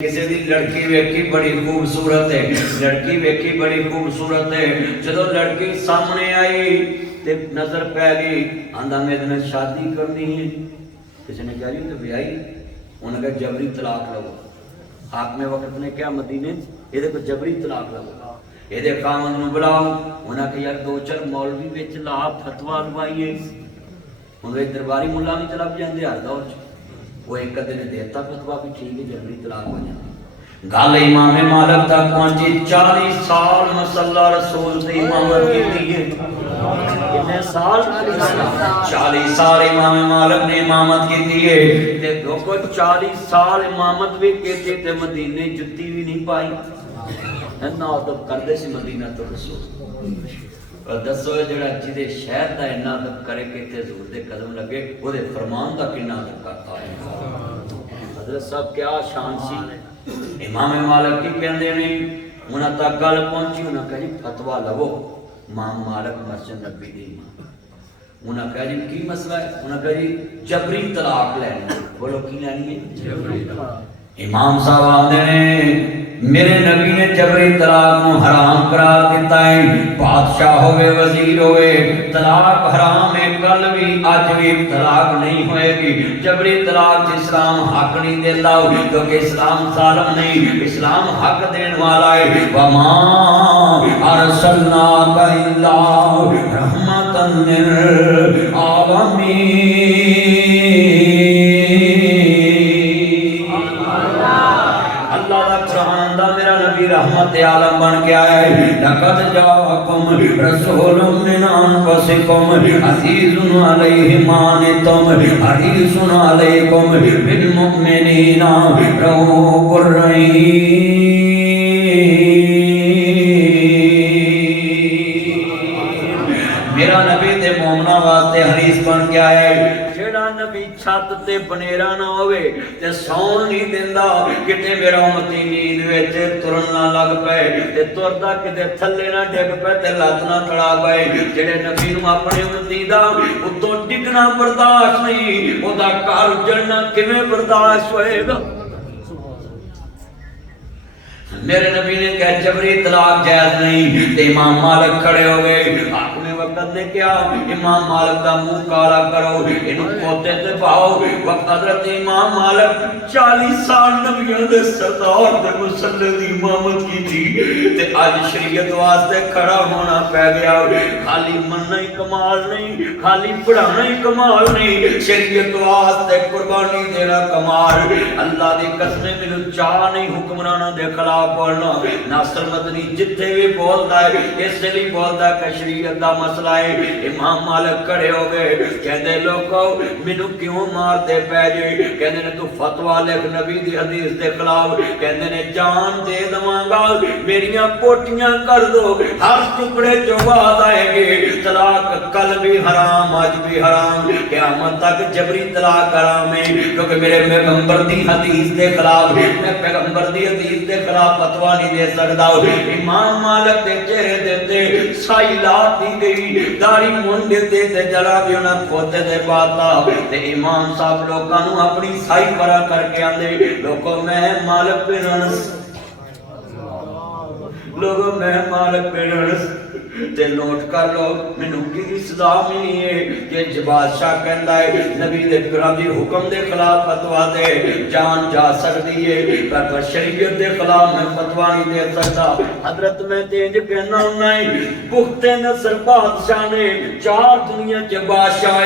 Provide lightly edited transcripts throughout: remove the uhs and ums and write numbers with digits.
किसी दी लड़की वेखी बड़ी खूबसूरत है, लड़की वेखी बड़ी खूबसूरत है। जो लड़की सामने आई ते नजर पै गई, आंदा मेरे नाल शादी करनी है। किसी ने कहा तो ब्याही, उन्हें कहा जबरी तलाक लो। हाकमे वक्त ने क्या मदीने ये को जबरी तलाक लो, ये कामन नूं बुलाओ। उन्हें कहा यार दो चार मौलवी विच ला फतवा लवाइए। उन्हें दरबारी मुला भी चला जाते हर दौर च, वो एक कदे ने देता फतवा भी ठीक है जबरी तलाक हो जाती। गल इमाम मालिक तक पहुंची, 40 साल मसल्ला रसूल दी इमामत कीती है। कितने साल? 40 साल इमाम मालिक ने इमामत कीती है। ते लोगो 40 साल इमामत भी कीती ते मदीने जुत्ती भी नहीं पाई। ना अदब करदे सी मदीना तो रसूल। और दसो जेड़ा जिदे शहर दा इन्ना अदब करे कि ते हुजूर दे कदम लगे, ओदे फरमान दा किन्ना अदब करता है। हजरत साहब क्या शान सी। इमाम मालिक की कहंदे ने उन्हां तक गल पहुंची, उन्हां कहा जी फतवा लवो। इमाम मालिक मस्जिद नबी दे इमाम, उन्हां कहा जी की मसला है? उन्हां कहा जी जबरी तलाक लैनी। बोलो की लैनी है? जबरी तलाक। इमाम साहब आंदे ने मेरे नबी ने जबरी तलाक को हराम करार दिता है। बादशाह होवे वजीर होवे तलाक हराम है। कल भी अज भी तलाक नहीं होएगी। जबरी तलाक इस्लाम हक नहीं देता, क्योंकि इस्लाम जालिम नहीं, इस्लाम हक देने वाला है। वमा अरसलनाका इल्ला रहमतन लिल आलमीन। रहमत आलम बन के आया है। लक़द जाअकुम रसूलुम मिन अनफुसिकुम अज़ीज़ुन अलैहि मा अनित्तुम हरीसुन अलैकुम बिल मुमिनीना रऊफ़ुर रहीम। मेरा नबी ते मोमना वास्ते हरीस बन के आया है। नबी छत ते बनेरा ना होवे ते सौन नहीं देंदा, किते मेरा उम्मती नींद विच तुरन ना लग पे ते तुरदा किते थल्ले ना डिग पे ते लत ना तड़ा पे। जेड़े नबी नूं अपने उम्मती दा उत्तों डिगना बर्दाश्त नहीं, ओदा घर उजड़ना किवें बर्दाश्त होएगा? मेरे नबी ने कहा जबरी तलाक जायज नहीं। ते इमाम मालिक खड़े हो गए। आखिरी वक्त ने क्या इमाम मालिक का मुंह काला करो, इन्हू पोते ते पाओ। वक्त हजरत इमाम मालिक 40 साल नबियों दे सरदार दे मुसल्ले दी इमामत की थी ते आज शरीयत वास्ते खड़ा होना पै गया। खाली मनना ही कमाल नहीं, खाली पढ़ाना ही कमाल नहीं, शरीयत वास्ते कुर्बानी देना कमाल। अल्लाह दी कसम मैनू चाह नहीं हुक्मराना दे खिलाफ बोलना। नासर मदनी जिथे भी बोलता है इसलिए बोलता है कि शरीयत का मसला है। इमाम मालिक खड़े हो गए, कहते लोगों मैनू क्यों मारते पै जे? कहते ने तू फतवा लिख नबी दी हदीस के खिलाफ। कहते ने जान दे दवांगा, मेरिया पोटियां कर दो, हर टुकड़े चो बाद आएंगे। तलाक कल भी हराम आज भी हराम, क़यामत तक जबरी तलाक हराम है। क्योंकि मेरे पैगंबर दी हदीस के खिलाफ, मैं पैगंबर दी हदीस के खिलाफ फतवा नहीं दे सकता। इमाम मालिक के चेहरे देते साई ला दी गई, दाढ़ी मुंडे ते जरा भी उन्हें खोते दे पाता। ते इमाम साहब लोगों को अपनी साई परा करके आंदे, लोगों मैं मालिक बिन अनस, लोगों मैं मालिक बिन अनस। ते नोट कर लो मैनू की सजा मिली है कि बादशाह कहता है नबी दे दी हुक्म के खिलाफ फतवा दे जान जा सकती है, पर शरीयत के खिलाफ मैं फतवा नहीं दे सकता। हजरत मैं तेज कहना हूं पुख्ते नसर बादशाह ने 4 दुनिया च बादशाह,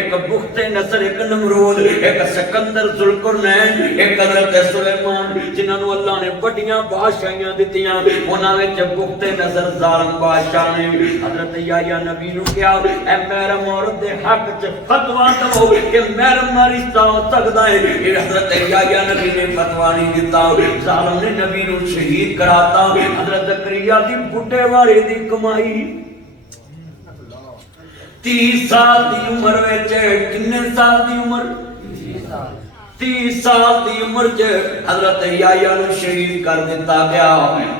एक पुख्ते नसर, एक नमरूद, एक सिकंदर जुल्करनैन, एक हजरत सुलेमान, जिन्होंने अल्लाह ने बड़ियां बादशाहियां दित्तियां। उन्हां विच पुख्ते नसर जालिम बादशाह हजरत याया नबी नु क्या ऐ महरम औरत दे हक च फतवा दो कि महरम ना रिश्ता हो सकदा है। ये हजरत याया नबी ने फतवा नहीं दिता, जालिम ने नबी नु शहीद कराता। हजरत ज़करिया दी बुढ़े वाले दी कमाई 30 साल दी उम्र विच, किन्ने साल दी उम्र? 30 साल की उम्र च हजरत याह्या नूं शहीद कर दिता गया।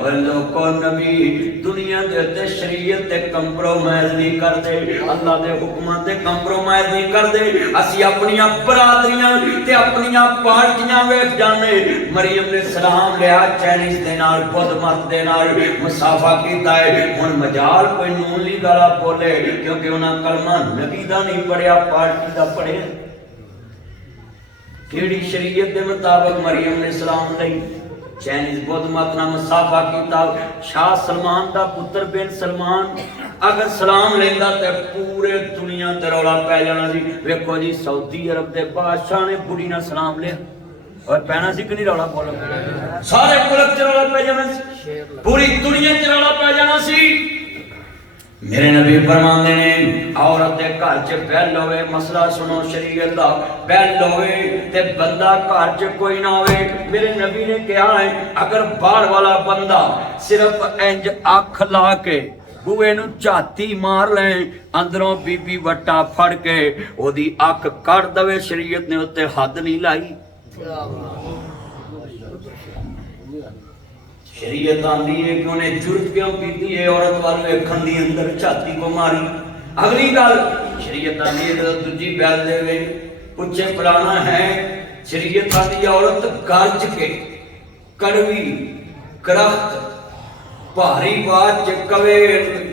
और लोगों नबी दुनिया दे उत्ते शरीयत ते कंप्रोमाइज नहीं करते, अल्लाह दे हुक्मां ते कंप्रोमाइज नहीं करते। असी अपनियां बरादरियां ते अपनियां पार्टियां वेख जाने। मरियम ने सलाम लिया चाइनीज दे नाल, बुद्ध मत दे नाल मुसाफा कीता है। हुण मजाल कोई नून ली गाला बोले क्योंकि उन्हां कलमा नबी दा नहीं पढ़िया, पार्टी दा पढ़िया। केड़ी शरीयत के मुताबिक मरियम ने सलाम लई, चाइनीज बुद्ध मत नाल मुसाफा कीता। शाह सलमान दा पुत्र बिन सलमान अगर सलाम लेंदा ते पूरे दुनिया ते रौला पै जाना सी। वेखो जी सऊदी अरब दे बादशाह ने बुढ़ी नाल सलाम लिया और पैना सी कि नहीं रौला बोलो, सारे मुल्क च रौला पै जाना सी, पूरी दुनिया च रौला पै जाना सी। मेरे नबी फरमाते ने औरत के घर च बैल होवे, मसला सुनो शरीयत दा, बैल होवे ते बंदा घर च कोई ना होवे। मेरे नबी ने कहा है अगर बाहर वाला बंदा सिर्फ इंज अख ला के बूए नूं झाती मार ले, अंदरों बीबी वट्टा फड़ के ओदी अख कड़ दवे, शरीयत ने उत्ते हद नहीं लाई। शरीयत आंदी है कि उन्हें जुर्त क्यों की है, औरत वाले वेखन दी अंदर छाती को मारी। अगली गल शरीयत आंदी है तो दूजी बैल देवे पुछे फलाना है, शरीयत आंदी औरत गरज के कड़वी करख्त भारी बात च कवे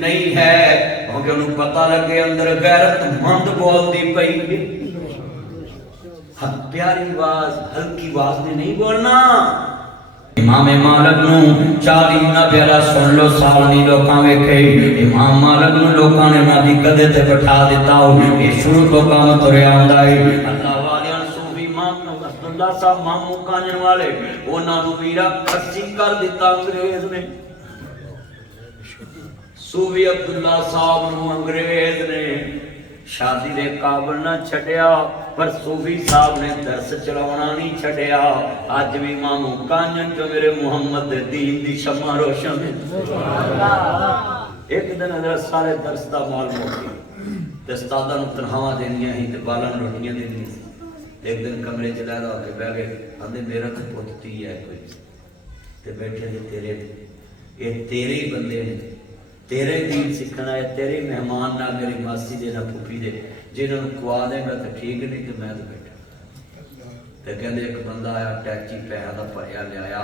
नहीं है, क्योंकि उन्हें पता लगे अंदर गैरत मंद बोलती पई। प्यारी आवाज हल्की आवाज में नहीं बोलना। इमाम मालिक नूं 40 ना प्यारा सुन लो, साल नहीं लोकां वेखे। इमाम मालिक नूं लोकां ने उन्हां दी गधे ते बिठा दिता। ये शुरू तो काम तुरिया आंदा है। अल्लाह वालियां सूफी इमाम अब्दुल्ला साहब मामू कांजन वाले उन्हां नूं मीरा खस्सी कर दिता अंग्रेज ने। सूफी अब्दुल्ला साहब नूं अंग्रेज ने शादी दे काबिल ना छड्या, पर सूफी साहब ने दर्स चलाउणा नहीं छड्या। अज भी मामू कांजन जो मेरे मुहम्मद दे दीन दी शम्मा रोशन है। एक दिन अगर सारे दर्स दा माल मुक गया ते उस्तादां नूं तनख्वाहां देनियां ही ते बालां नूं रोटियां देनियां सी। एक दिन कमरे च लहरा के बह गए, आंदे मेरा तो पुत धी है कोई ते बैठे जे तेरे ये तेरे ही बंदे ने, तेरे दीन सीखना है, तेरे मेहमान ना मेरी मासी दे ना फूफी दे, जिन्होंने खुआ देगा तो ठीक नहीं तो मैं तो बैठा। तो कहते एक बंदा आया टैची पैसा का भरिया लिया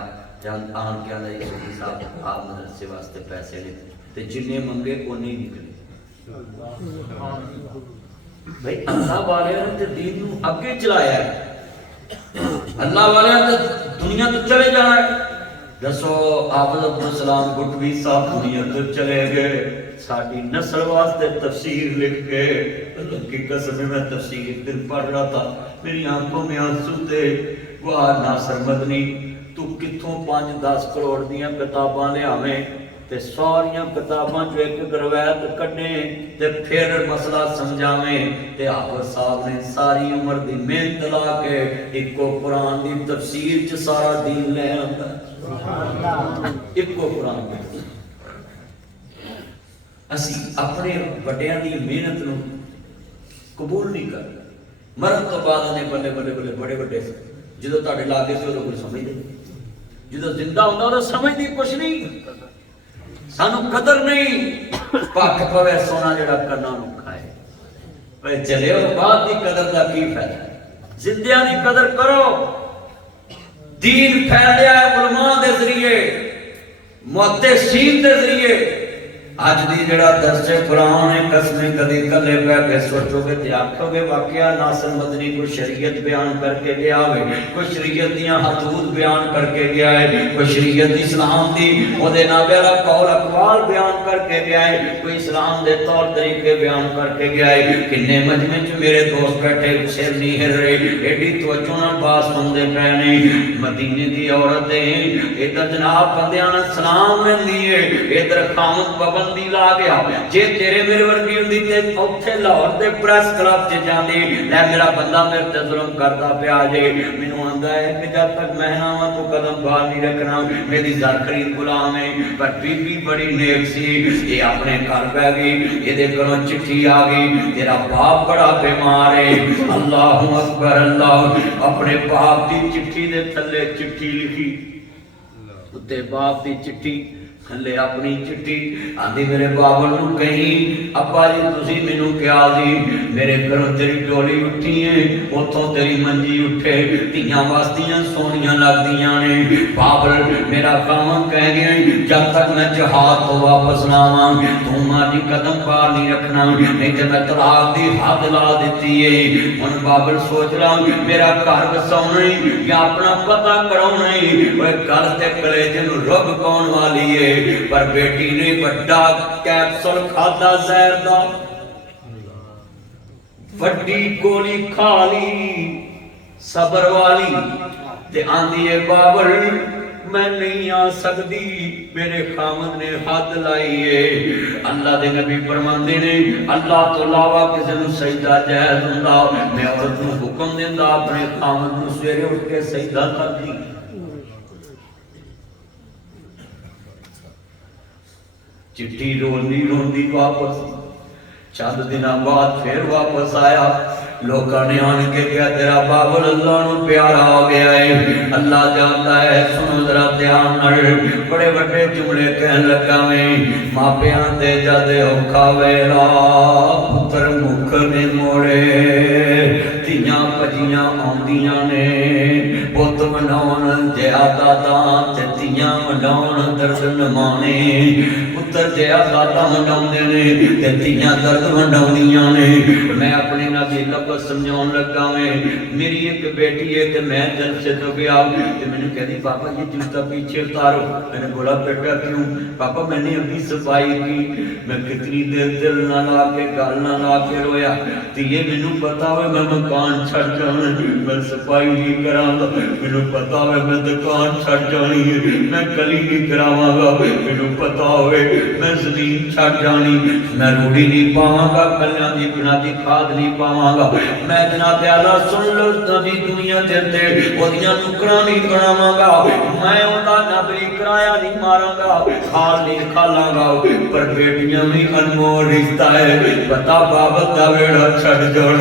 आन के आंदा जी सूफी साहब आप मदरसे वास्ते पैसे ले, तो जिन्ने मंगे उन्ने ही निकले। भाई अल्लाह वाले ने दीन नूं अगे चलाया है, अल्लाह वाले ने दुनिया तो चले जाना है। दसो आफत अब्दुल सलाम गुटवी साहब दुनिया तो चले गए, साडी नस्ल वास्ते तफसीर लिख के, की कसम मैं तफसीर दिन पढ़ रहा था, मेरी आंखों में आंसू थे। वाह नासर मदनी तू कित्थों 5-10 करोड़ दियां किताबां लियावें ते सारियां किताबां चो एक रवायत कढे ते फिर मसला समझावें। ते हाफिज साहब ने सारी उम्र दी मेहनत ला के इको कुरान दी तफसीर च सारा दीन ले आंदा। इको कुरान असी अपने वड्डियां दी मेहनत नूं कबूल नहीं कर, मरण तो बाद ने बल्ले बल्ले बल्ले बड़े बड़े जो तुहाडे लागे से कोई समझदे, जो जिंदा होंदा उहदा समझदी कुछ नहीं, सानू कदर नहीं। भख पवे सोना जिहड़ा कन्ना नूं खाए, भाई चले और बाद दी कदर दा की फायदा, जिंदियां दी कदर करो। दीन फैलिया उलमा दे जरिए, मुहद्दिसीन दे जरिए। अज दी जेड़ा दर्स कुरान है कसमें कदी कले पै के सोचोगे ते आखोगे वाकया नासर मदनी को शरीयत बयान करके गया है, कोई शरीयत दियां हदूद बयान करके गया है, कोई शरीयत इस्लाम दी ओदे नाल वाला कौल अकवाल बयान करके गया है, कोई इस्लाम दे तौर तरीके बयान करके गया है। किन्ने मजमे च मेरे दोस्त बैठे सिर नहीं हिल रहे, एडी तवज्जो नाल बात सुनदे पए ने। मदीने दी औरतें इधर जनाब बंदियां नाल सलाम मिलदी है, इधर खामद पाबंदी ला गया। जे तेरे मेरे वर्गी हुंदी ते उत्थे लाहौर दे प्रेस क्लब च जांदी, लै मेरा बंदा मेरे ते जुल्म करदा पिया जे, मैनूं आंदा है कि जब तक मैं ना आवां तू कदम बाहर नहीं रखना, मेरी ज़र खरीद गुलाम है। पर बीबी बड़ी नेक सी, ये अपने घर बह गई, ये घरों चिट्ठी आ गई, तेरा बाप बड़ा बीमार है। अल्लाह अकबर अल्लाह, अपने बाप की चिट्ठी दे थल्ले चिट्ठी लिखी, उत्ते बाप की चिट्ठी थल्ले अपनी चिट्ठी आंदी, मेरे बाबल नूं कहीं अब्बा जी तुसीं मैनूं कहा सी मेरे घरों तेरी डोली उठी है, उतों तेरी मंजी उठे, धीआं वसदियां सोहणियां लगदियां ने। बाबल मेरा खामन कह गया जब तक मैं जहाद तो वापस ना आवां तू मारी कदम बाहर नहीं रखना, नहीं तो मैं तलाक दी हद ला दित्ती है। हुण बाबल सोच रहा मेरा घर वसाउणा या अपना पता कराउणा, ओए गल ते कलेजे नूं रुग पाउण वाली है। पर बेटी ने बड़ा कैप्सूल खादा जहर दा, वड्डी गोली खा ली सबर वाली, ते आंदी है बाबर मैं नहीं आ सकती, मेरे खामद ने हद लाई है। अल्लाह दे नबी फरमांदे ने अल्लाह तो अलावा किसी नूं सजदा जायज़ हुंदा, मैं औरत नूं हुक्म दिंदा अपने खामद नूं सवेरे उठ के सजदा करदी। चिट्ठी रोंदी रोंदी वापस, चंद दिन बाद फिर वापस आया। लोगों ने आन के क्या तेरा बाबल अल्लाह नूं प्यारा हो गया है, अल्लाह जानता है। सुनो जरा ध्यान नाल, बड़े बड़े जुमले कहन लगा मैं, मापियां दे जद औखा वेला पुत्र मुख ने मोड़े, धीआं भजियां आउंदियां ने पुत मनाउण ज्यादा ते धीआं मनाउण दर्द नमाणे, पुत्र ज्यादा मनाउंदे ने ते धीआं दर्द वंडाउंदियां ने। मैं अपने नाल लफ्ज़ समझाउण लगा मैं, मेरी एक बेटी है ते मैं जलसे तो गया ते मैंने कहती पापा ये जूता पीछे उतारो। मैंने बोला बेटा क्यों? पापा मैंने अभी सफाई की, मैं कितनी देर दिल ना ला के गल ना ला के रोया, तो ये मैनू पता है मैं मकान छड़ जाना, मैं सफाई नहीं करांगा, मैनू पता है मैं दुकान छड़ जानी है, मैं गली नहीं करावांगा, मैनू पता होवे मैं ज़मीन छड़ जानी, मैं रूढ़ी नहीं पावांगा, कलियां दी बिना दी खाद नहीं पावांगा, मैं जनाब आला सुन लो नबी दुनिया दे ते ओदियां नुकरां नहीं बनावांगा, मैं ओदा नबी किराया नहीं मारांगा, खाल नहीं खालांगा। पर बेटियां भी अनमोल रिश्ता है, पता बाबल दा वेड़ा छड़ जाण,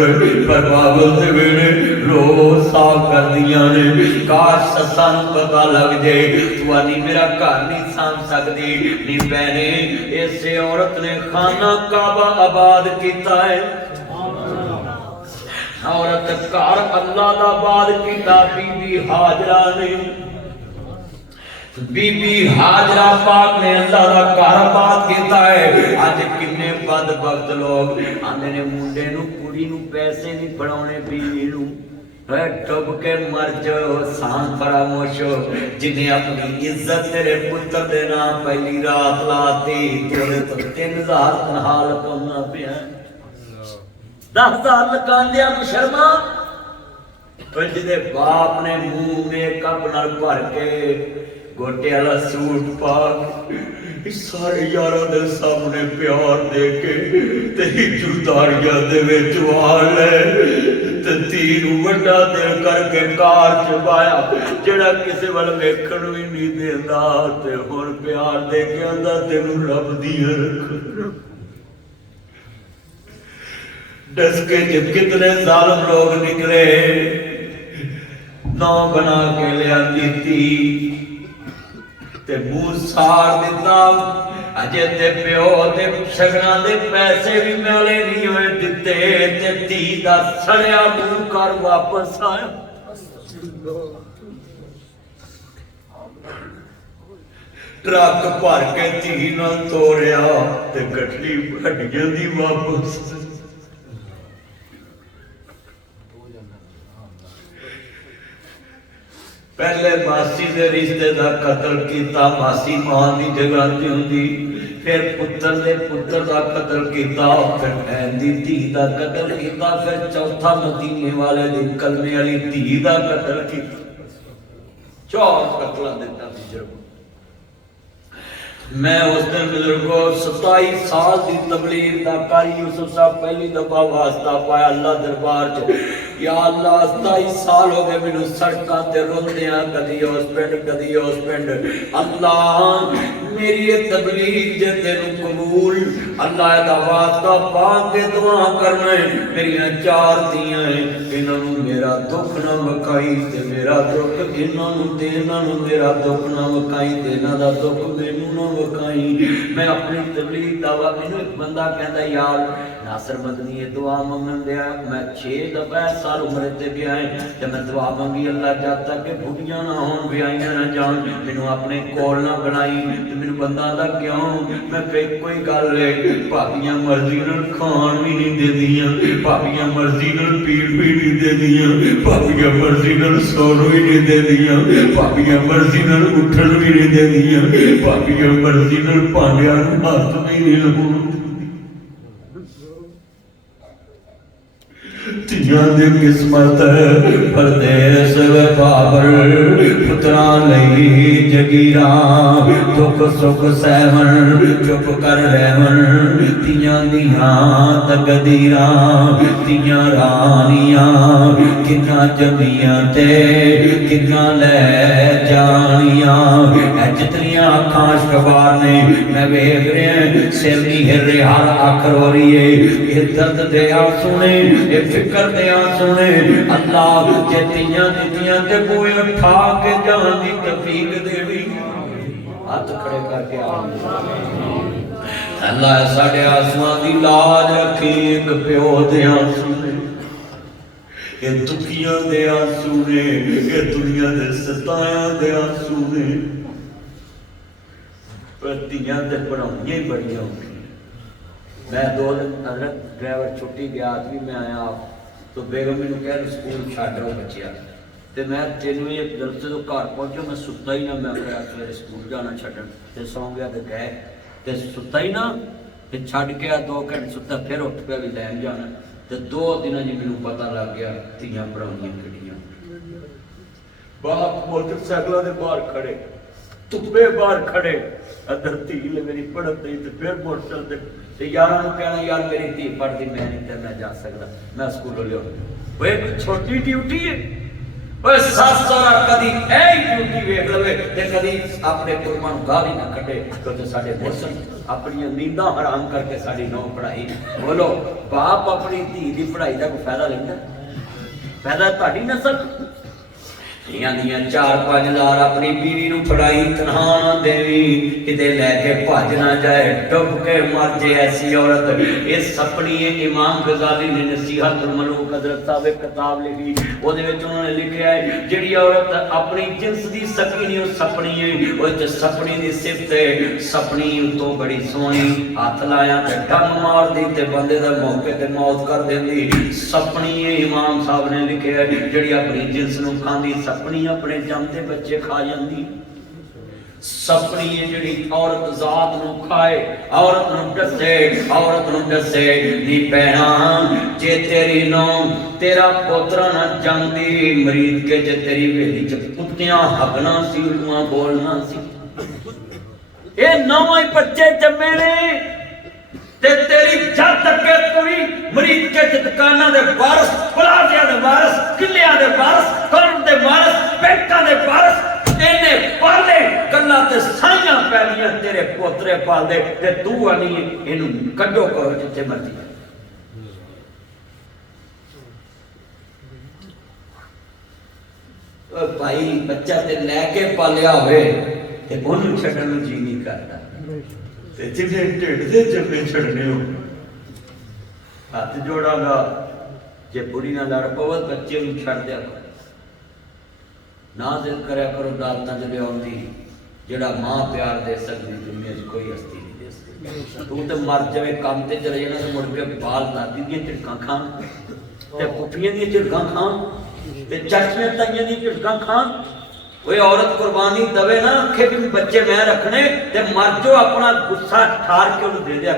पर बाबल दे वेड़े रोज साफ कर दियां ने। काश सस्सां नूं पता लग जाए तू आनी मेरा घर नहीं सांभ सकदी, नी भैणे इसे औरत ने खाना काबा आबाद कीता है, औरत घर अल्लाह दा आबाद कीता। बीबी हाजरा ने, बीबी हाजरा पाक ने अल्लाह दा घर आबाद कीता है। अज किन्ने बदबख्त लोग आंदे ने मुंडे नूं कुड़ी नूं पैसे नहीं फड़ाउणे, बीवी नूं डुब के मर जाओ सांस फरामोश हो, जिन्हें अपनी इज्जत तेरे पुत्र दे नाम पहली रात लाती तेरे तो 3000 तनखा लकाउणा पिया, 10,000 लकांदिया शर्मा। जिहदे बाप ने मुंह मेकअप नाल भर के गोटे वाला सूट पा के सारे यारां दे सामने प्यार दे के ते जुदारियां दे विच वाल ते तीर वड्डा दिल करके कार च पाया, जेड़ा किसी वल वेखण भी नहीं देंदा ते हुण प्यार दे के आंदा तैनूं रब दी रख। डसके च कितने जालिम लोग निकले, नौ बना के लिया दी ते मुंह साड़ दिता। अजे ते प्यो ते शगना दे पैसे भी मैले नहीं होए दिते ते धी दा सड़िया मुंह कर वापस आया। ट्रक भर के धी नाल तोड़िया ते गठली हड्डियां दी वापस। पहले मासी दे रिश्ते दा कतल किया, मासी मां दी जगह ते हुंदी, फिर पुत्र दे पुत्र दा कतल किया, फिर भैन दी धी दा कतल किया, फिर चौथा मदीने वाले दी कलमे वाली धी दा कतल किया। 4 कतलां दे तजर्बा। मैं उस दिन बुजुर्गो 27 साल की तबलीग का कारी यूसुफ साहब पहली दफा वास्ता पाया अल्लाह दरबार च। या अल्लाह 27 साल हो गए मैनू सड़कों ते रोंदियां, कदी उस पिंड अल्लाह मेरी ये तबलीग जे तेनू कबूल अल्लाह दा वास्ता पा के दुआ करना। मेरियां 4 धीआं है, इन्हां नू मेरा दुख ना वकाई ते मेरा दुख इन्हां नू ते इन्हां नू मेरा दुख ना वकाई ते इन्हां दा दुख मैनू ना वकाई। मैं अपनी तबलीग दा मैनू एक बंदा कहंदा यार नासर मदनी ये दुआ मंगन दिया। मैं 6 दफा साल उम्र ते गया है ते मैं दुआ मंगी अल्लाह जब तक कि बुढ़ियां ना होन ब्याहियां ना जान मैनू अपने कोल ना बनाई। ते मैनू बंदा दा क्यों मैं कोई गल है भाबियां मर्जी नाल खाण भी नहीं देंदियां, भाबियां मर्जी नाल पीड़ भी नहीं देंदियां, भाबियां मर्जी नाल सौण भी नहीं देंदियां, भाबियां मर्जी नाल उठण भी नहीं देंदियां, भाबियां मर्जी नाल भांडियां नूं हत्थ भी नहीं लगाउण। ਧੀਆਂ ਦੀ ਕਿਸਮਤ ਪਰਦੇਸ ਵਪਾਰ ਪੁੱਤਰਾਂ ਲਈ ਜਗੀਰਾਂ ਦੁੱਖ ਸੁੱਖ ਸਹਿਵਨ ਚੁੱਪ ਕਰ ਰਹਿਵਨ। ਧੀਆਂ ਦੀਆਂ ਤਕਦੀਰਾਂ ਧੀਆਂ ਰਾਣੀਆਂ ਕਿੰਨਾ ਜੰਮੀਆਂ ਤੇ ਕਿੰਨਾ ਲੈ ਜਾਣੀਆਂ। ਇਹ ਜਿਤਨੀਆਂ ਅੱਖਾਂ ਸ਼ਕਵਾਰ ਨੇ ਮੈਂ ਵੇਖ ਰਿਹਾ ਸਿਰ ਨਹੀਂ ਹਿਰ ਰਿਹਾ ਹਰ ਅੱਖ ਰੋ ਰਹੀ ਹੈ। ਇਹ ਦਰਦ ਦੇ ਆਂਸੂ ਨੇ ਇਹ फिकर दे आंसू ने अल्लाह जे तियां दित्तियां ते कोई उठा के जान दी तौफीक देवी। हाथ खड़े करके अल्लाह साडे आंसुआं दी लाज रखी। एक प्यो दे आंसू ने ये दुखियां दे आंसू ने ये दुनिया दे सतायां दे आंसू ने। पर तियां ते पढ़ाउणियां ही बड़ियां औखियां। मैं 2 दिन हजरत ड्राइवर छुट्टी गया भी मैं आया तो बेगम मैनू कह स्कूल छड्ड रहो बच्चिया तो मैं 3 बजे दरसे तो घर पहुंचा मैं सुता ही ना। मैं अपने सवेरे स्कूल जाना छड्डन ते सौ गया तो गए तो सुता ही ना ते छड्ड के 2 घंटे सुता फिर उठ पे भी लैन जाना। तो 2 दिन जी मैनू पता लग गया धीआं पढ़ाउणियां किहड़ियां। बाप मोटरसाइकिलों के बाहर खड़े धुप्पे बाहर खड़े अदर धी मेरी पढ़त नहीं तो फिर मोटरसाइकिल ते यारां नूं कहना यार मेरी धी पढ़दी मैं नहीं ते मैं जा सकदा मैं स्कूलों लिया। ओए कोई छोटी ड्यूटी है ओए सस सहुरा कदी ऐ ड्यूटी वेख लवे ते कदी अपने पुरमां नूं गाली ना कढे क्योंकि साडे मुस्लिम अपनी नींदां हराम करके साडी नौ पढ़ाई। बोलो बाप अपनी धी दी पढ़ाई दा कोई फायदा लैंदा? फायदा तुहाडी नस्ल धियां दियां 4-5 हज़ार अपनी बीवी नूं पढ़ाई तनहा ना देवी किते लैके भज ना जाए डुब के मर जाए ऐसी औरत। ये सपनी है इमाम गजाली ने नसीहतुल मलूक हज़रत साहब एक किताब लिखी ਉਹਦੇ ਵਿੱਚ ਉਹਨਾਂ ਨੇ ਲਿਖਿਆ ਹੈ ਜਿਹੜੀ ਔਰਤ ਆਪਣੀ ਜਿੰਸ ਦੀ ਸਕੀ ਨਹੀਂ ਉਹ ਸਪਣੀ ਹੈ। ਉਹ ਤੇ ਸਪਣੀ ਦੀ ਸਿਫਤ ਹੈ ਸਪਣੀ ਉਤੋਂ ਬੜੀ ਸੋਹਣੀ ਹੱਥ ਲਾਇਆ ਤੇ ਡੰਮ ਮਾਰਦੀ ਤੇ ਬੰਦੇ ਦਾ ਮੌਕੇ ਤੇ ਮੌਤ ਕਰ ਦਿੰਦੀ। ਸਪਣੀ ਹੈ ਇਮਾਮ ਸਾਹਿਬ ਨੇ ਲਿਖਿਆ ਜਿਹੜੀ ਆਪਣੀ ਜਿੰਸ ਨੂੰ ਖਾਂਦੀ सपनी अपने जमते बच्चे खा जाती। सपनी है जिहड़ी औरत जात नूं खाए औरत नूं दसे नी भैणा जे तेरी नौ तेरा पोतरा ना जांदी मरीद के जे तेरी वेली च कुत्तियां हगना सी उल्लूआं बोलना सी। ये नौवां ही बच्चे जम्मे ने ते तेरी जद तक के पूरी मरीद के दुकाना दे वारस प्लाजिया दे वारस किलियां दे वारस कर्म दे वारस बैंकां दे वारस इन्ने पाले गल्लां ते साइयां पैलियां तेरे पोतरे पालदे ते तू आनी इनू कड्डो करो जिथे मर्जी। भाई बच्चा ते लैके पालिया होवे ते ओनू छड्डण नूं जी नहीं करदा ते जिथे ढिड दे जम्मे छड़ने हो हाथ जोड़ागा जे बुरी ना लड़ पवे बच्चे नूं छड़ दिया ना दिल करया करो दालतां च लिआउण दी जेड़ा मां प्यार दे सकदी दुनिया च कोई हस्ती नहीं दे सकदी। तू ते मर जावे काम ते चले जाना ते मुड़ के बाल दादी दी झिड़कां खान ते पुफियां दी झिड़कां खान ते चाचियां ताइयां दी झिड़कां खान। कोई औरत कुर्बानी दवे ना आखे भी बच्चे मैं रखने ते मर जो अपना गुस्सा ठार के उन्हें दे दिया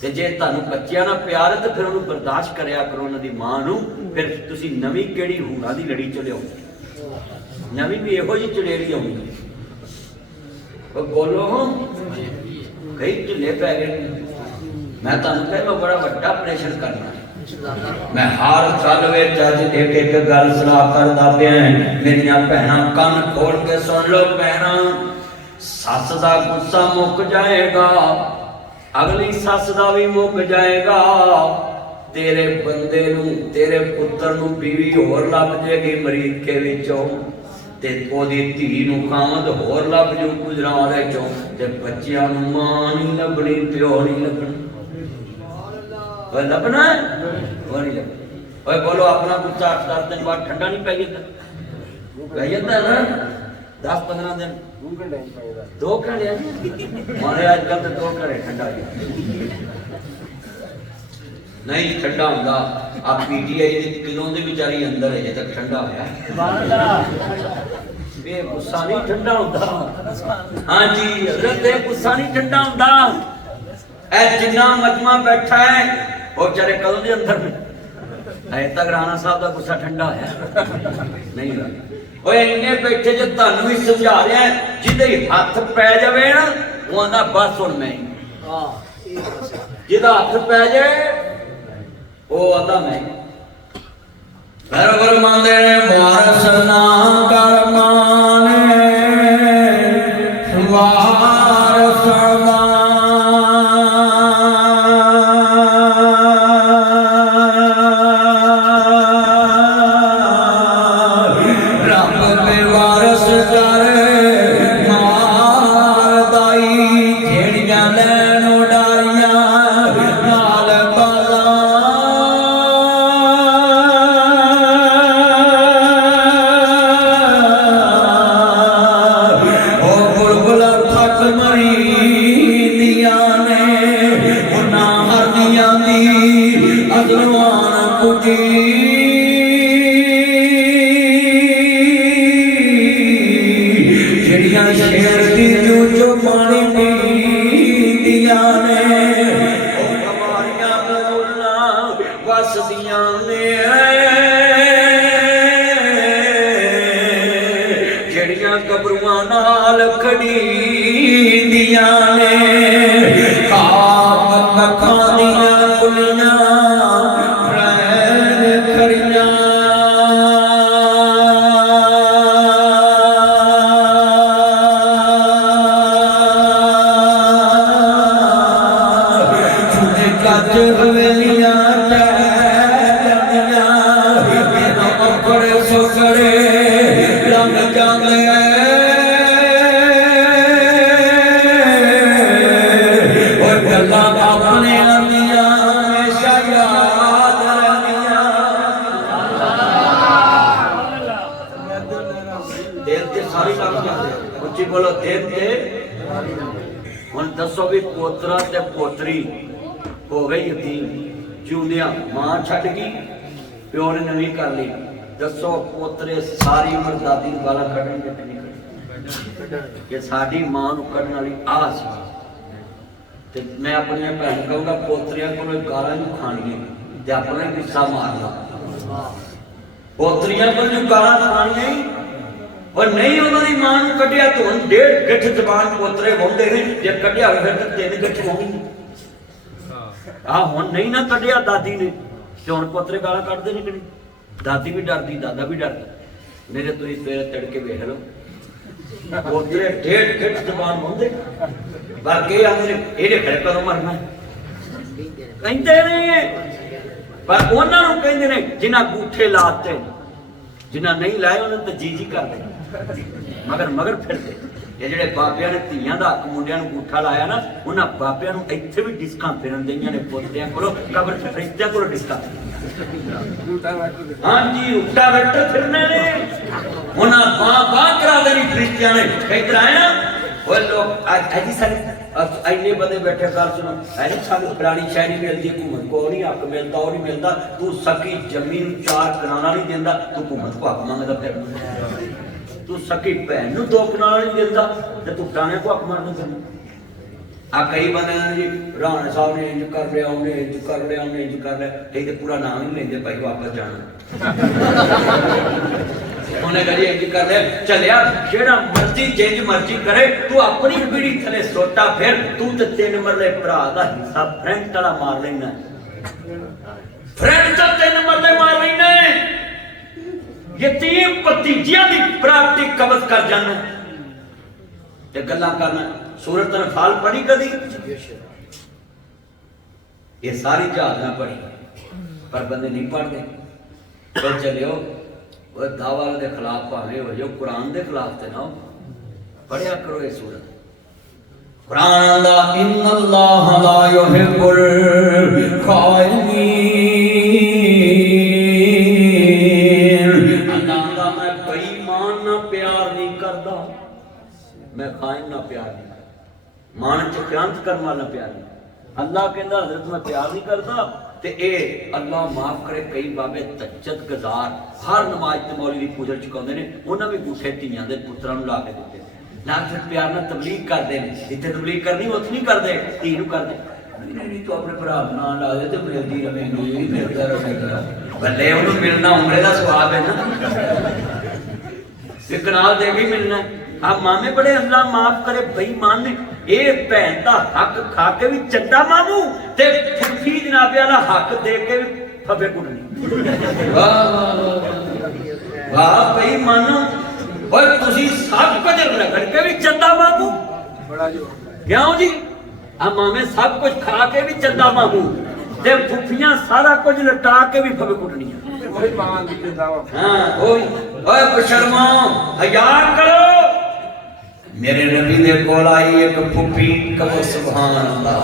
ते जे तुहानू बच्चियां नाल प्यार है तो फिर उन्हें बर्दाश्त करया करो उन्हां दी मां नूं। फिर तुसीं नवीं किहड़ी हूरां दी लड़ी चलिओ नवीं भी इहो जी चलेरी आउणी बोलो कई ढिले पै गए। मैं तुहानू पहलों बड़ा वड्डा ऑपरेशन करना, मैं हर गल विच अज एक एक गल सलाह करदा पिया। मेरियां भैणां कान खोल के सुन लो भैणां, सस दा गुस्सा मुक जाएगा, अगली सस दा भी मुक जाएगा। तेरे बंदे नू, तेरे पुत्र नू बीवी होर लभ जाएगी अमरीके विचों, ते ओदी धी नू खामद होर लभ जू गुजरात चों, ते बच्चियां नू मां नहीं लभनी, प्यो नहीं लभना। लभना वो नहीं लभना। बोलो अपना गुस्सा 8-10 दिन बाद ठंडा नहीं पै जाता? पै जाता है ना, 10-15 दिन 2 घंटे हमारे आजकल तो 2 घंटे ठंडा नहीं ठंडा होंदा। आ पीटीआई दी किलों दे बेचारी अंदर अजे तक ठंडा होया ये गुस्सा नहीं ठंडा होंदा। हां जी हज़रत ये गुस्सा नहीं ठंडा होंदा। ए जिन्ना मजमा बैठा है वो बेचारे कदों दे अंदर में अजे तक राणा साहब दा गुस्सा ठंडा होया नहीं होया। ओए इन्ने बैठे जे तानू भी समझा रहा है, जिदे हाथ पै जावे ना वो आंदा बस हुण मैं जिदा हाथ पै जाए वो आंदा मैं। बराबर मांदे ने वारस ना कर माने वारस दसो भी पोतरा ते पोतरी हो गई यतीम, जिंदिया मां छड़ गई, प्यो ने नवीं कर ली। दसो पोतरे सारी उम्र दादी नूं गालां कढणगे ते नहीं कढणगे? ये साडी मां नूं कढण वाली आस ते मैं अपनी भैन कहूँगा पोतरियां कोलों गालां नहीं खाणियां ते अपना ही गुस्सा मारना। पोतरियां कोलों गालां खाणियां और नहीं उन्होंने मां नूं कढिया तो हुण 1.5 गिठ जबान पोतरे वाहुंदे ने, जे कढिया होवे फिर तां 3 गिठ वाहुंदे। हुण नहीं ना कढिया दादी ने ते हुण पोतरे गालां कढदे ने कि नहीं? दादी भी डरदी, दादा भी डरदा। मेरे तुसीं सवेरे तड़के वेख लो पोतरे 1.5 गिठ जबान वाहुंदे, बाकी आंदे ने इहदे फिर कदों मरना कहंदे ने। पर उन्हां नूं कहंदे ने जिन्हां अंगूठे लाते, जिन्हां नहीं लाए उन्हां तां जी करदे मगर मगर फिरदे। ये जिहड़े बाबियां ने धीआं दा हक मुंडियां नूं अंगूठा लाया ना, उन्हां बाबियां नूं इत्थे भी डिस्कां फिरन दईआं ने पोतरियां कोलों, कबर च फरिश्तियां कोलों डिस्कां। हां जी उल्टा वैक्टर फिरने ने, उन्हां बां करा देनी फरिश्तियां ने। इधर आए ना वो लोग ऐसी सारी इन्ने बंदे बैठे कर सुनो ऐसी सारी पुरानी शायरी मिलती, घूमत को नहीं हक मिलता, वो नहीं मिलता। तू सकी जमीन 4 कनाला नहीं देंदा, तू घूमत को हक मंगदा फिर। तू सकी भैन नूं 2 कनाला नहीं देंदा ते तू टाणे को हक मंगदा फिर। आ कई बंदे जी राणा साहब ने इंज कर लिया, उन्हें इंज कर लिया, उन्हें इंज कर लिया, कई तो पूरा नाम ही लेंदे भाई वापस जाना। उन्हें कहा इंज कर ले चलिया जेड़ा मर्जी जिंज मर्जी करे तू अपनी पीढ़ी थले सोटा फिर तू तो 3 मरले भरा दा हिस्सा फ्रंट वाला मार लेना फ्रंट तो 3 मरले मार लेना यतीम भतीजियां दी प्रॉपर्टी कब्ज कर जाना ते गल्लां करना सूरत अनफाल पढ़ी कदी ये सारी जहाज ना पढ़ी पर बंदे नहीं पढ़ते तो चलियो दावा के खिलाफ भावे हो जाओ कुरान के खिलाफ ते ना पढ़िया करो ये सूरत कुरान दा इन्नल्लाह ला युहिब्बुल खाइनीन अल्लाह दा मैं बेईमान ना प्यार नहीं करदा मैं खाइन ना प्यार नहीं करदा मान च क्रांत करन वाला प्यार नहीं अल्लाह कहंदा हजरत मैं प्यार नहीं करदा ते ए अल्लाह माफ करे कई बाबे तज्जत गजार हर नमाज ते मौलवी दी पूजा चुकाउंदे ने उन्हां भी गुठे धीआं दे पुत्रां नूं ला के दित्ते ना फिर प्यार नाल तबलीग करदे ने जिथे तबलीग करनी उत्थे नहीं करदे धी नूं करदे नहीं तू अपने भरा दा नाम ला दे ते मिलदी रवेंगी मिलदा रहेगा भले ओनूं मिलना उमरे दा सवाब है ना एक नाल दे के मिलना आप मामे बड़े अल्लाह माफ करे बेईमान ने ए भैन दा हक खा के भी चंदा मामू ते फुफी जनाबे वाला हक दे के भी फबे कुटनी वाह बेईमानो और तुसी सब कुछ रगड़ के भी चंदा मामू बड़ा जो क्यों जी आ मामे सब कुछ खा के भी चंदा मामू ते फुफियां सारा कुछ लटा के भी फबे कुटनी वही मान दी दावा हां ओए ओए बशर्मो हया करो मेरे नबी दे कोल आई एक फुफी कहो सुभान अल्लाह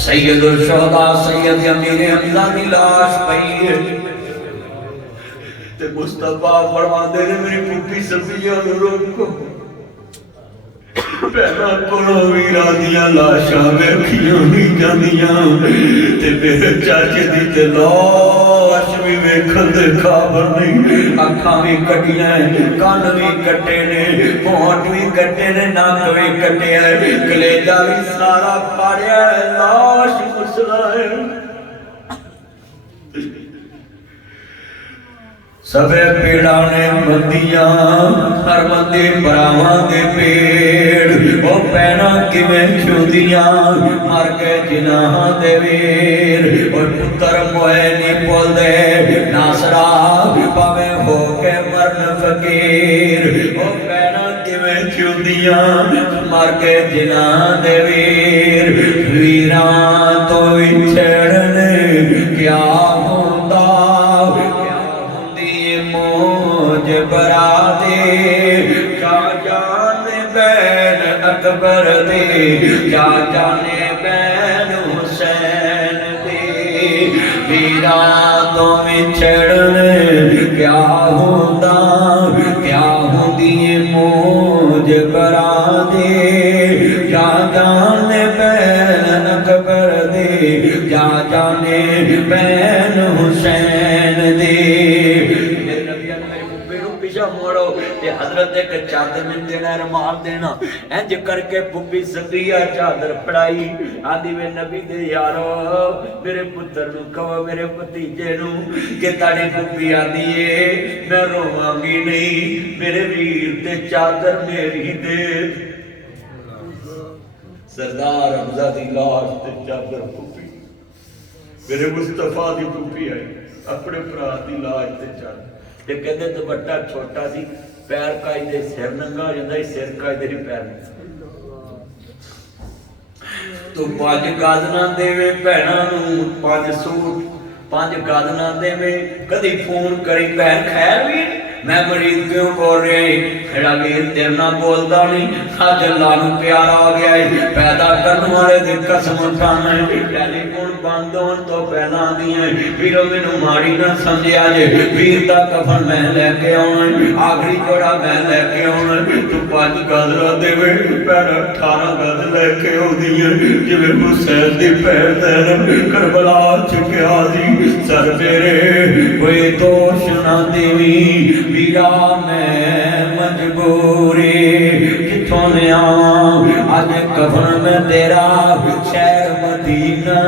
सैयदुल शुहदा सैयद अमीर हमजा दी लाश पई ते मुस्तफा फरमांदे ने मेरी फुफी सफिया नु रोको पहला कोलो वीरा दियां लाशां वेखियां नहीं जांदियां ते मेरे चाचे दी ते लाश भी वेखण दे काबिल नहीं अखां भी कटियां कान भी कटे ने होंठ भी कटे ने नाक भी कटे है कलेजा भी सारा फाड़िया है लाश मुसला है सबे पेड़ा ने बंदियां हर बंदे भरावां दे पेड़ ओ पैना किवें छुंदियां मर गए जिन्हां दे वीर ओ पुत्र मोए नी बोलदे नासरा पावे हो के मरन फकीर ओ पैना किवें छुंदियां मर गए जिन्हां दे वीर वीरां तो विछड़न क्या होंदा बरा दे क्या जाने बैन अकबर दे क्या जाने बैन हुसैन दे वीरा तो विछड़न क्या होंदा क्या होंदी मौज बरा दे क्या जाने बैन अकबर दे क्या जाने बैन हुसैन दे मोड़ो ते हजरत एक चादर में देना रुमाल देना इंज करके पुप्पी सकिया चादर फड़ाई आदि वे नबी दे यारो मेरे पुत्र नु कहो मेरे भतीजे नु कि ताड़ी पुप्पी आंदी है मैं रोवांगी नहीं मेरे वीर ते चादर मेरी दे सरदार हमजा दी लाश ते चादर पुप्पी मेरे मुस्तफा दी पुप्पी आई अपने भरा दी लाश ते चादर ते कहते दुपट्टा छोटा सी पैर काई दे सिर नंगा हो जांदा सिर काई दे पैर तो 5 गादना देवे भैणा नू 5 सूट 5 गादना देवे कदी फोन करी भैन खैर भी मैं मरीज क्यों बोल रहे मेरा वीर तेरे ना बोलता नहीं अज अल्लाह नू प्यार आ गया है पैदा करने वाले दी कसम उठाना है टेलीफोन बंद होने तो पहला आंदियां वीरो मैनू माड़ी ना समझिया जे वीर दा कफन मैं लेके आउणा आखिरी जोड़ा मैं लेके आउणा तू 5 गजरा देवे पैर 18 गज लेके आउंदियां जिवें हुसैन दी भैन दैनब करबला चुकिया सी सर मेरे कोई दोष ना देवी वीरा मैं मजबूरी किथों ले आवां अज कफन में तेरा शहर मदीना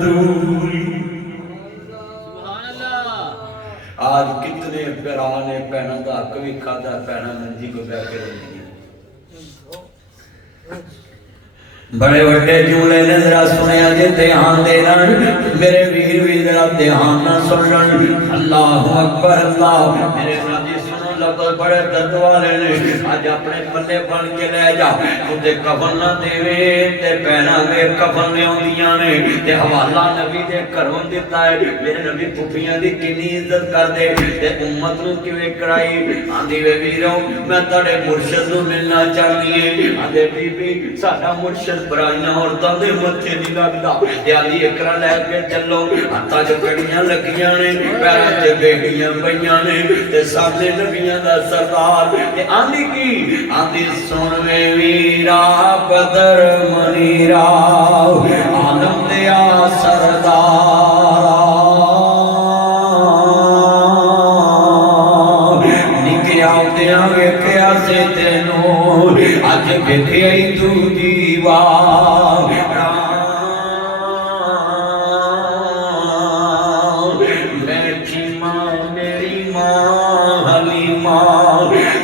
दूरी आज कितने भरा ने भैनों का हक भी खादा, भैन मंजी को बह के रोंदी। बड़े बड़े जुमले ने जरा सुनिया जे ध्यान देना, मेरे वीर भी जरा ध्यान ना सुनन। अल्लाहु अकबर अल्लाह। मेरे नाजी सुनो लफ्ज़ बड़े दर्द वाले ने। आज अपने पल्ले बन के ले जा, उते कफन ना देवे ते भैनां वे कफन लियाउंदियां ने ते हवाला नबी दे घरों दिता है। मेरे नबी फुफियां दी किन्नी इज्जत करदे ते उम्मत नूं किवें कराई। आंदी वे वीरों मैं तुहाडे मुर्शिद नूं मिलना चाहदी ऐ। आंदे बीबी साडा मुर्शिद बुराइयां औरतां दे मत्थे नहीं लगदा। आंदी इकरा लैके चलो, हत्थां च कड़ियां लगियां ने, पैरां च बेड़ियां पईयां ने ते सामने नबियां दा सरदार। ते आंदी की आंदी सुन वे वीरा बदर मनीरा आलम दिया सरदार। निके आउंदियां वेखिया से तेनू, अज वेखिया ही तू दीवा। बैठी मां मेरी मां हलीमा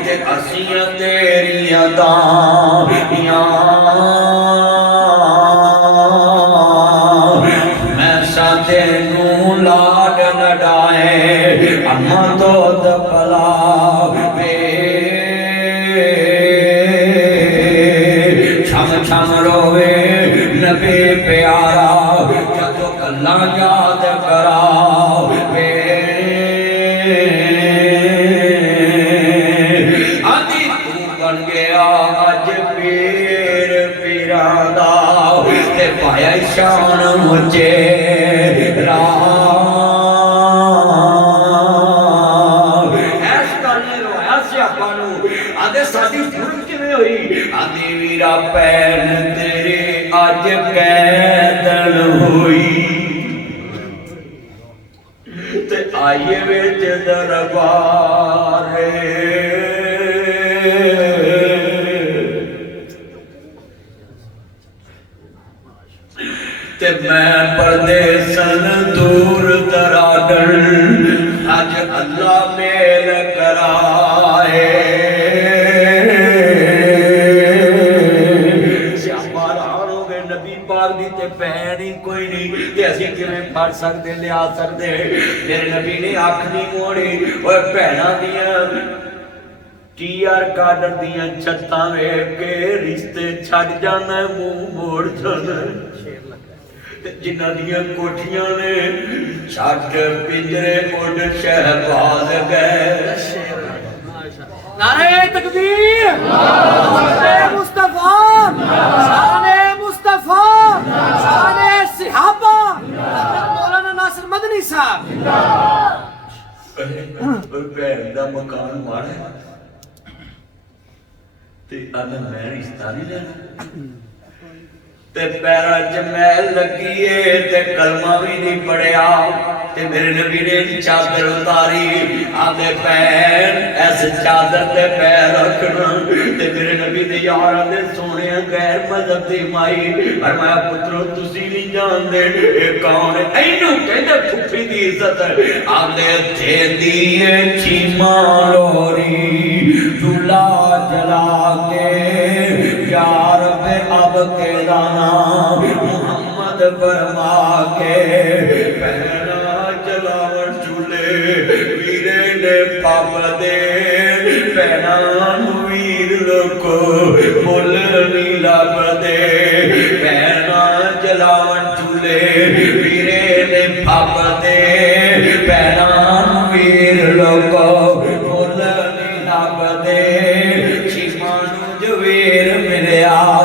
ते असियां तेरियां दानियां। मैं साथे नू लाड लडाए अम्मा तो दबला वे। छम छम रोवे नबी प्यारा जदों गल्लां याद करा वे। आदि तू बन गया अज पीर पीरां दा ते पाया शान मुझे रा। ऐस गल ने रोया सियापा नूं। आदे साडी जुर्म किवें होई? आदि वीरा पैन तेरे अज कैदन होई ते आइए विच दरबार। ते मैं परदेसन दूर दराडन अज अल्लाह मेल कराए। भैन ही कोई नहीं ते असीं किवें फड़ सकदे लिया सकदे। मेरे नबी ने अख नहीं मोड़ी। और भैनां दियां टीआर काडर दियां छत्तां वेख के रिश्ते छड्ड जाना, मूंह मोड़ जाना। जिन्हां दियां कोठियां ने छड्ड पिंजरे उड़ शहबाज गए। नारे तकबीर, शाने मुस्तफा, शाने मुस्तफा, शाने सिहाबा, मौलाना नासिर मदनी साहब। भैन दा मकान माड़ा ते अन मैं रिश्ता नहीं लेना ते पैरां च मैल लगी है ते कलमा भी नहीं पढ़िया। ते मेरे नबी ने चादर उतारी। आदे भैन ऐस चादर ते पैर रखना। ते मेरे नबी दे यार आदे सोने गैर मजहब दी माई। और मैं पुत्रो तुसी नहीं जानदे ए कौन है? इनू कहंदे फुफी दी इज्जत। आदे थे दिए चीमा लोरी झूला जला के यार पे अब के दाना मोहम्मद फरमा के। पहना जलावन चूल्हे वीरे ने पाप दे। पहना वीर लोको मुल नहीं लब दे। पहना जलावन चूल्हे वीरे ने पाप दे। पहना वीर लोको मुल नहीं लब दे। जवेर मेरे आओ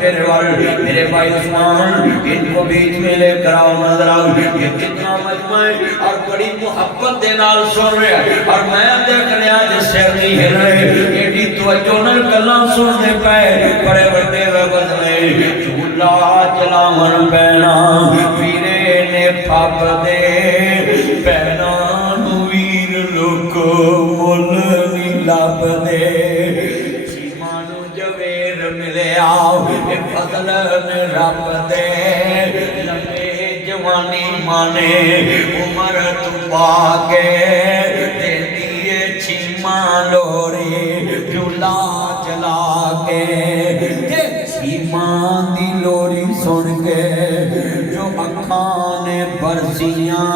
मेरे वाल मेरे भाई उस्मान इनको बीच में लेकर आओ। नजर आओ ये कितना मजमा है और बड़ी मोहब्बत के नाल सुन रहे हैं। और मैं देख रहा जिस सिर नहीं हिल रहे एडी तवज्जो नाल गल्लां सुनदे पे। बड़े बड़े बदले झूला चलावन पैना वीरे ने फब दे। पैना वीर लोको मुल नहीं लब दे। मिले आओ फजल ने रब दे। लंबे जवानी माने उमर तू पाके। लोरी झूला जला के ते सीमा दी लोरी सुन के जो अखां ने बरसियां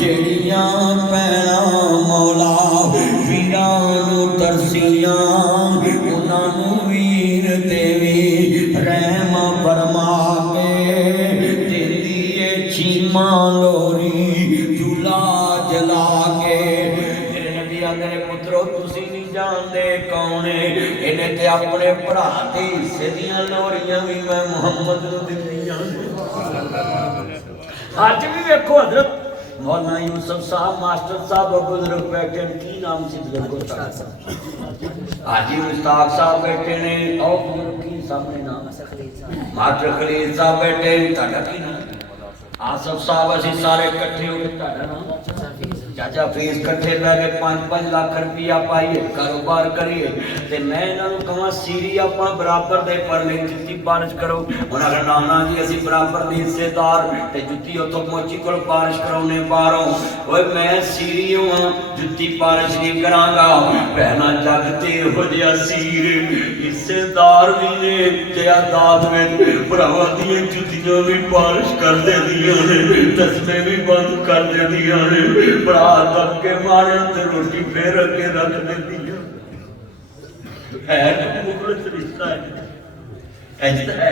जेड़ियां पैना मौला वीरां नू तरसियां उन्हां नू वीर देवी रहम फरमा के देंदी ए चीमा लोरी झूला जला के मेरे नबी आंदे ने पुत्रो तुसी नहीं जानदे कौन है इन्हें ते अपने भरा दे हिस्से दियां लोरियां भी मैं मुहम्मद नू दित्तियां अज भी वेखो हजरत मौलाना यूसुफ साहब मास्टर साहब बुजुर्ग बैठे की नाम से बुजुर्ग हाजी मुश्ताक साहब बैठे ने और बुजुर्ग की सामने नाम मास्टर खलील साहब बैठे ताड़ा की नाम आसफ साहब असी सारे इकट्ठे हो के ताड़ा नाम चाचा फीस इकट्ठे बैठे 5-5 लाख रुपया पाइए कारोबार करिए ते मैं इन्हां नूं कहां सीरी आपां बराबर दे पर ले जुत्ती बारिश करो उन्हां दा नाम ना जी असी बराबर दे हिस्सेदार ते जुत्ती उतों मोची कोल बारिश कराउने बाहरों ओए मैं सीरी हां जुत्ती बारिश नहीं करांगा पहना जग ते हो जिहा सीर हिस्सेदार भी ने ते आदात विच भरावां दी जुत्तियां भी बारिश कर देंदियां ने तस्मे भी बंद कर देंदियां ने बड़ा दब के मारे ते रोटी फेर के रख देती है मुखलस रिश्ता है ऐसा है